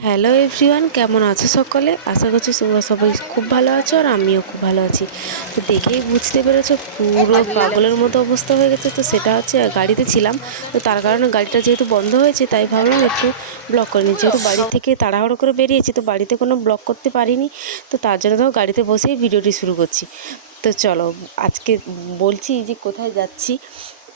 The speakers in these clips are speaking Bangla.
হ্যালো এভরিওয়ান কেমন আছো সকলে? আশা করছি তোমরা সবাই খুব ভালো আছো আর আমিও খুব ভালো আছি। তো দেখেই বুঝতে পেরেছ, পুরো পাগলের মতো অবস্থা হয়ে গেছে। তো সেটা হচ্ছে গাড়িতে ছিলাম। তো তার কারণে গাড়িটা যেহেতু বন্ধ হয়েছে, তাই ভাবলাম একটু ব্লক করে নিই। যেহেতু বাড়ি থেকে তাড়াহুড়ো করে বেরিয়েছি, তো বাড়িতে কোনো ব্লক করতে পারিনি। তো তার জন্য ধরো গাড়িতে বসেই ভিডিওটি শুরু করছি। তো চলো, আজকে বলছি যে কোথায় যাচ্ছি।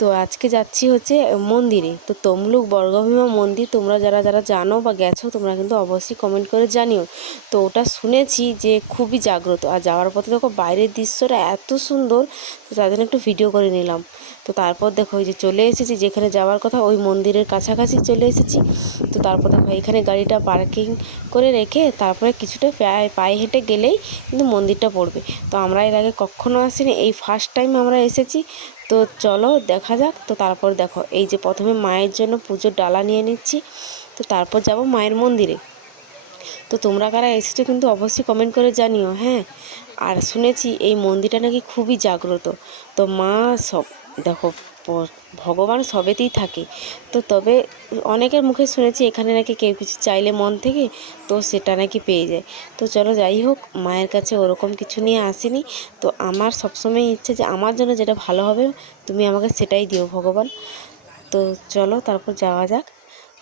তো আজকে যাচ্ছি হচ্ছে মন্দিরে। তো তমলুক বর্গভীমা মন্দির, তোমরা যারা যারা জানো বা গেছো, তোমরা কিন্তু অবশ্যই কমেন্ট করে জানিও। তো ওটা শুনেছি যে খুবই জাগ্রত। আর যাওয়ার পথে দেখো বাইরের দৃশ্যটা এত সুন্দর, তো তার জন্য একটু ভিডিও করে নিলাম। তো তারপর দেখো ওই যে চলে এসেছি, যেখানে যাওয়ার কথা ওই মন্দিরের কাছাকাছি চলে এসেছি। তো তারপর দেখো এখানে গাড়িটা পার্কিং করে রেখে তারপরে কিছুটা পায়ে পায়ে হেঁটে গেলেই কিন্তু মন্দিরটা পড়বে। তো আমরা এর আগে কখনো আসিনি, এই ফার্স্ট টাইম আমরা এসেছি। তো চলো দেখা যাক। তো তারপর দেখো, এই যে প্রথমে মায়ের জন্য পুজোর ডালা নিয়ে নিচ্ছি। তো তারপর যাব মায়ের মন্দিরে। তো তোমরা কারা এসেছ কিন্তু অবশ্যই কমেন্ট করে জানিও হ্যাঁ? আর শুনেছি এই মন্দিরটা নাকি খুবই জাগ্রত। তো মা সব, দেখো ভগবান সবেতেই থাকে। তো তবে অনেকের মুখে শুনেছি এখানে নাকি কেউ কিছু চাইলে মন থেকে তো সেটা নাকি পেয়ে যায়। তো চলো যাই হোক, মায়ের কাছে ওরকম কিছু নিয়ে আসিনি। তো আমার সবসময় ইচ্ছে যে আমার জন্য যেটা ভালো হবে, তুমি আমাকে সেটাই দিও ভগবান। তো চলো তারপর যাওয়া যাক।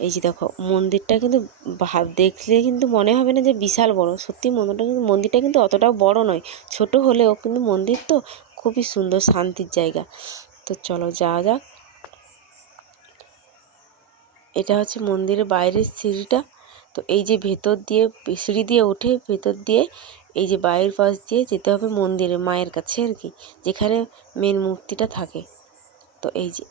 এই যে দেখো, মন্দিরটা কিন্তু ভাব দেখলে কিন্তু মনে হবে না যে বিশাল বড়। সত্যি মন্দিরটা কিন্তু মন্দিরটা কিন্তু অতটাও বড় নয়, ছোট হলেও কিন্তু মন্দির তো খুবই সুন্দর, শান্তির জায়গা। তো চলো যাওয়া যাক। এটা হচ্ছে মন্দিরের বাইরের সিঁড়িটা। তো এই যে ভেতর দিয়ে, সিঁড়ি দিয়ে উঠে ভেতর দিয়ে এই যে বাইরের পাশ দিয়ে যেতে হবে মন্দিরে, মায়ের কাছে আর কি, যেখানে মেন মূর্তিটা থাকে। তো এই যে,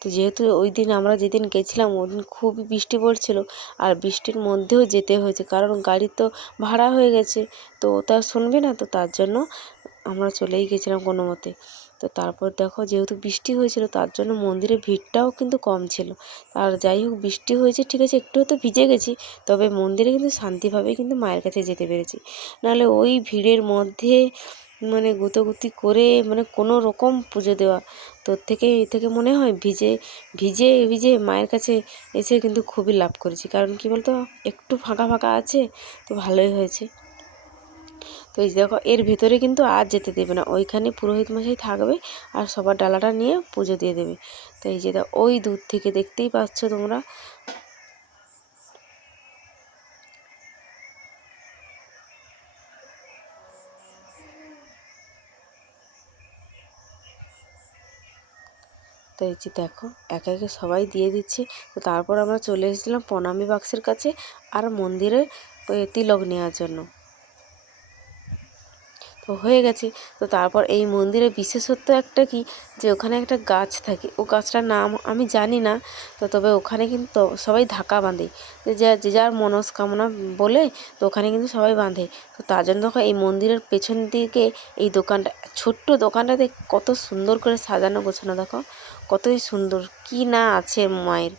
তো যেহেতু ওই দিন আমরা যেদিন গেছিলাম ওই দিন খুবই বৃষ্টি পড়ছিল আর বৃষ্টির মধ্যেও যেতে হয়েছে কারণ গাড়ি তো ভাড়া হয়ে গেছে। তো তা শুনবে না তো তার জন্য আমরা চলেই গেছিলাম কোনো মতে। তো তারপর দেখো যেহেতু বৃষ্টি হয়েছিল, তার জন্য মন্দিরের ভিড়টাও কিন্তু কম ছিল। আর যাই হোক, বৃষ্টি হয়েছে, ঠিক আছে একটু হয়তো ভিজে গেছি, তবে মন্দিরে কিন্তু শান্তিভাবেই কিন্তু মায়ের কাছে যেতে পেরেছি। নাহলে ওই ভিড়ের মধ্যে মানে গুতোগুতি করে মানে কোনো রকম পুজো দেওয়া, তোর থেকে, এ থেকে মনে হয় ভিজে ভিজে ভিজে মায়ের কাছে এসে কিন্তু খুবই লাভ করেছি। কারণ কি বলতো, একটু ফাঁকা ফাঁকা আছে, তো ভালোই হয়েছে। তো এই দেখো, এর ভেতরে কিন্তু আর যেতে দেবে না। ওইখানে পুরোহিত মশাই থাকবে আর সবার ডালাটা নিয়ে পুজো দিয়ে দেবে। তো এই যে ওই দূর থেকে দেখতেই পাচ্ছ তোমরা। তো এই যে দেখো, একে একে সবাই দিয়ে দিচ্ছে। তো তারপর আমরা চলে এসেছিলাম প্রণামী বাক্সের কাছে আর মন্দিরে তিলক নেওয়ার জন্য। হয়ে গেছে। তো তারপর এই মন্দিরের বিশেষত্ব একটা কি? যে ওখানে একটা গাছ থাকে। ও গাছটার নাম আমি জানি না। তো তবে ওখানে কিন্তু সবাই ধাকা বাঁধে। যে যা যার মনস্কামনা বলে, তো ওখানে কিন্তু সবাই বাঁধে। তো তার জন্য দেখো, এই মন্দিরের পেছন দিকে এই দোকানটা, ছোট্ট দোকানটাতে কত সুন্দর করে সাজানো, গোছানো, দেখো। কতই সুন্দর। কি না আছে মায়ের।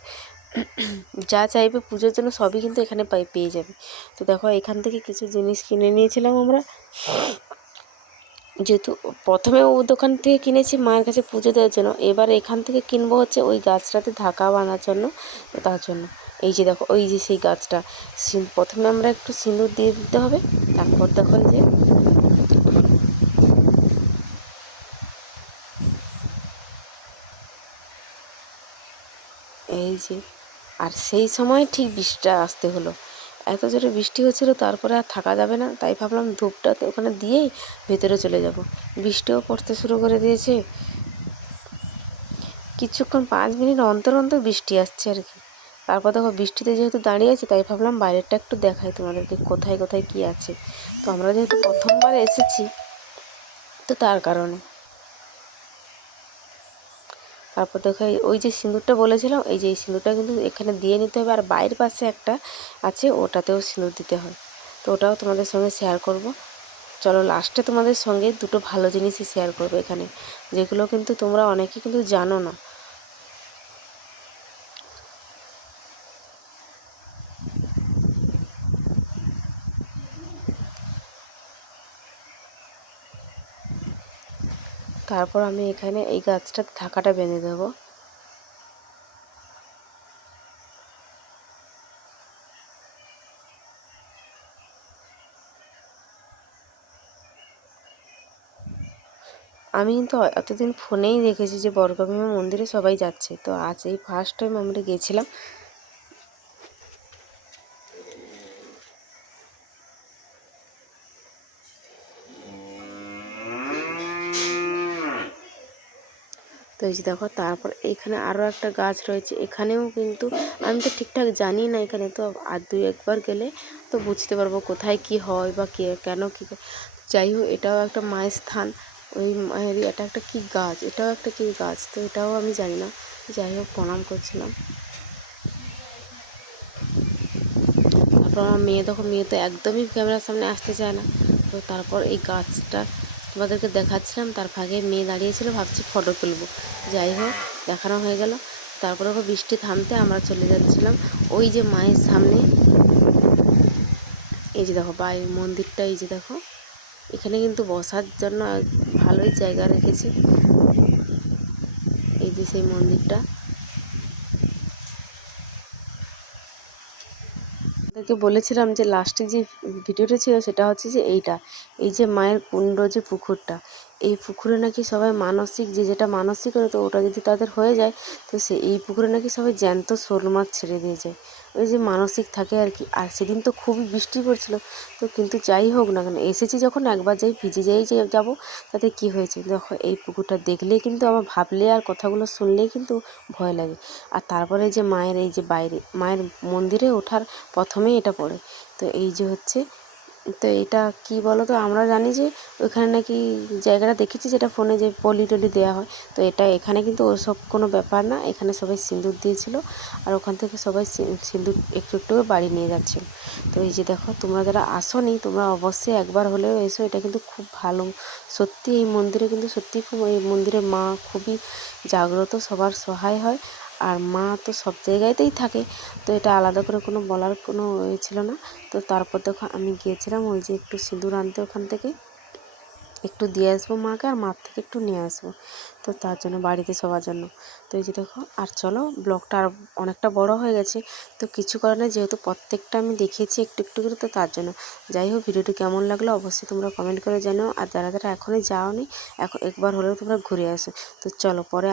যা চাইবে পুজোর জন্য সবই কিন্তু এখানে পেয়ে যাবে। তো দেখো, এখান থেকে কিছু জিনিস কিনে নিয়েছিলাম আমরা। যেহেতু প্রথমে ও দোকান থেকে কিনেছি মায়ের কাছে পুজো দেওয়ার জন্য। এবার এখান থেকে কিনবো হচ্ছে ওই গাছটাতে ধাকা বানার জন্য, তার জন্য। এই যে দেখো, ওই যে সেই গাছটা। প্রথমে আমরা একটু সিঁদুর দিয়ে দিতে হবে, তারপর দেখো যে এই যে, আর সেই সময় ঠিক বৃষ্টিটা আসতে হলো। এত জোরে বৃষ্টি হচ্ছিল, তারপরে আর থাকা যাবে না। তাই ভাবলাম ধূপটা ওখানে দিয়েই ভেতরে চলে যাব। বৃষ্টিও পড়তে শুরু করে দিয়েছে। কিছুক্ষণ পাঁচ মিনিট অন্তর অন্তর বৃষ্টি আসছে আর কি। তারপর দেখো বৃষ্টিতে যেহেতু দাঁড়িয়ে আছি, তাই ভাবলাম বাইরেরটা একটু দেখাই তোমাদেরকে কোথায় কোথায় কী আছে। তো আমরা যেহেতু প্রথমবার এসেছি, তো তার কারণে। তারপর দেখো ওই যে সিঁদুরটা বলেছিলাম, এই যে এই সিঁদুরটা কিন্তু এখানে দিয়ে নিতে হবে। আর বাইরের পাশে একটা আছে, ওটাতেও সিঁদুর দিতে হয়। তো ওটাও তোমাদের সঙ্গে শেয়ার করব। চলো লাস্টে তোমাদের সঙ্গে দুটো ভালো জিনিসই শেয়ার করব এখানে, যেগুলো কিন্তু তোমরা অনেকে কিন্তু জানো না। তারপর আমি এখানে এই গাছটার থাকাটা বেঁধে দেবো। আমি কিন্তু এতদিন ফোনেই দেখেছি যে বর্গভীমা মন্দিরে সবাই যাচ্ছে। তো আজ এই ফার্স্ট টাইম আমরা গেছিলাম। তো এই যে দেখো, তারপর এখানে আরও একটা গাছ রয়েছে। এখানেও কিন্তু আমি তো ঠিকঠাক জানি না এখানে তো, আর দুই একবার গেলে তো বুঝতে পারব কোথায় কি হয় বা কে, কেন কী যাই হোক, এটাও একটা মায়ের স্থান। ওই মায়ের এটা একটা কী গাছ? এটাও একটা কী গাছ? তো এটাও আমি জানি না। যাই হোক, প্রণাম করছিলাম। তারপর আমার মেয়ে তখন মেয়ে তো একদমই ক্যামেরার সামনে আসতে চায় না। তো তারপর এই গাছটা তোমাদেরকে দেখাচ্ছিলাম, তার ফাঁকে মেয়ে দাঁড়িয়েছিল, ভাবছি ফটো তুলবো। যাই হোক, দেখানো হয়ে গেল। তারপরে ওকে বৃষ্টি থামতে আমরা চলে যাচ্ছিলাম ওই যে মায়ের সামনে। এই যে দেখো বাইরের মন্দিরটা, এই যে দেখো। এখানে কিন্তু বসার জন্য ভালোই জায়গা রেখেছি। এই যে সেই মন্দিরটা। তাদেরকে বলেছিলাম যে লাস্টে যে ভিডিওটা ছিল সেটা হচ্ছে যে এইটা। এই যে মায়ের কুণ্ড যে পুকুরটা এই পুকুরে নাকি সবাই মানসিক, যে যেটা মানসিক করে তো ওটা যদি তাদের হয়ে যায়, তো সে এই পুকুরে নাকি সবাই জ্যান্ত শোল মাছ ছেড়ে দিয়ে যায়। ওই যে মানসিক থাকে আর কি। আর সেদিন তো খুবই বৃষ্টি পড়ছিল, তো কিন্তু যাই হোক না কেন, এসেছি যখন একবার যাই, ভিজে যাই যে যাব, তাতে কি হয়েছে? দেখো, এই পুকুরটা দেখলেই কিন্তু আমার ভাবলে আর কথাগুলো শুনলেই কিন্তু ভয় লাগে। আর তারপরে যে মায়ের, এই যে বাইরে, মায়ের মন্দিরে ওঠার প্রথমেই এটা পড়ে। তো এই যে হচ্ছে তো এটা কি বলো তো আমরা জানি যে ওইখানে নাকি জায়গাটা দেখেছি যেটা ফোনে যে পলি টলি দেওয়া হয়। তো এটা এখানে কিন্তু ওসব কোনো ব্যাপার না। এখানে সবাই সিঁদুর দিয়েছিল। আর ওখান থেকে সবাই সিঁদুর একটু একটু বাড়ি নিয়ে যাচ্ছিল। তো এই যে দেখো, তোমরা যারা আসোনি, তোমরা অবশ্যই একবার হলেও এসো। এটা কিন্তু খুব ভালো। সত্যি এই মন্দিরে কিন্তু সত্যি খুব, এই মন্দিরে মা খুবই জাগ্রত। সবার সহায় হয়। আর মা তো সব জায়গাতেই থাকে। তো এটা আলাদা করে কোনো বলার কোনো এ ছিল না। তো তারপর দেখো আমি গিয়েছিলাম ওই যে একটু সিঁদুর আনতে ওখান থেকে। একটু দিয়ে আসব মাকে আর মার থেকে একটু নিয়ে আসব। তো তার জন্য বাড়িতে সবার জন্য। তো এই যে দেখো, আর চলো ব্লগটা আর অনেকটা বড় হয়ে গেছে। তো কিছু কারণে যেহেতু প্রত্যেকটা আমি দেখিয়েছি একটু একটু করে, তো তার জন্য। যাই হোক, ভিডিওটি কেমন লাগল অবশ্যই তোমরা কমেন্ট করে জানাও। আর যারা যারা এখনই যাওনি, এখন একবার হলেও তোমরা ঘুরে আসো। তো চলো পরে